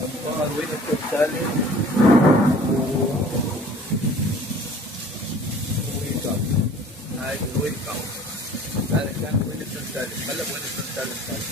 أبطال وينستون سالم وويكاوت. هاي ويكاوت، هذا كان وينستون سالم، هلا وينستون سالم ثالث.